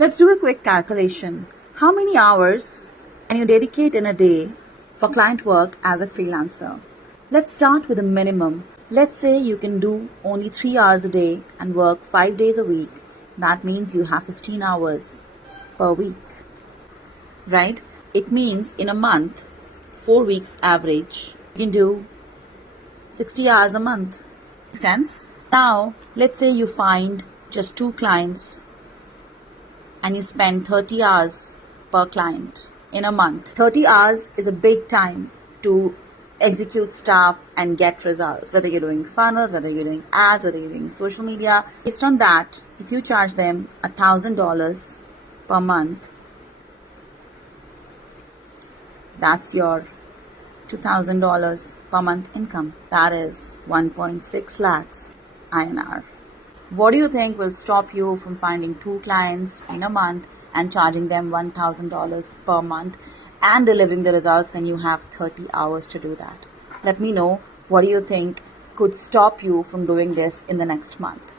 Let's do a quick calculation. How many hours can you dedicate in a day for client work as a freelancer? Let's start with a minimum. Let's say you can do only 3 hours a day and work 5 days a week. That means you have 15 hours per week, right? It means in a month, 4 weeks average, you can do 60 hours a month. Make sense? Now, let's say you find just 2 clients and you spend 30 hours per client in a month. 30 hours is a big time to execute stuff and get results, whether you're doing funnels, whether you're doing ads, whether you're doing social media. Based on that, if you charge them $1,000 per month, that's your $2,000 per month income. That is 1.6 lakhs INR. What do you think will stop you from finding 2 clients in a month and charging them $1,000 per month and delivering the results when you have 30 hours to do that? Let me know, what do you think could stop you from doing this in the next month?